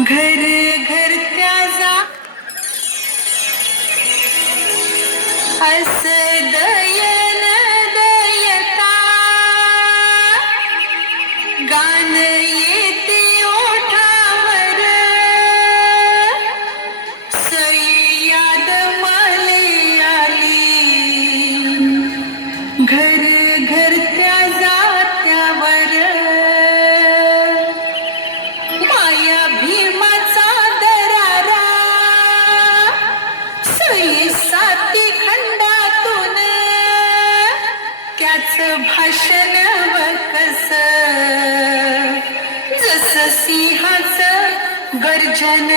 घर घर त्याजा अस दयन दयता गान येते ओठावर सई याद मले आली घर घर त्या जात्यावर माया भीमाचा दरारा सई साती खंडातून त्याच भाषण वकस जस सिंहाचं गर्जन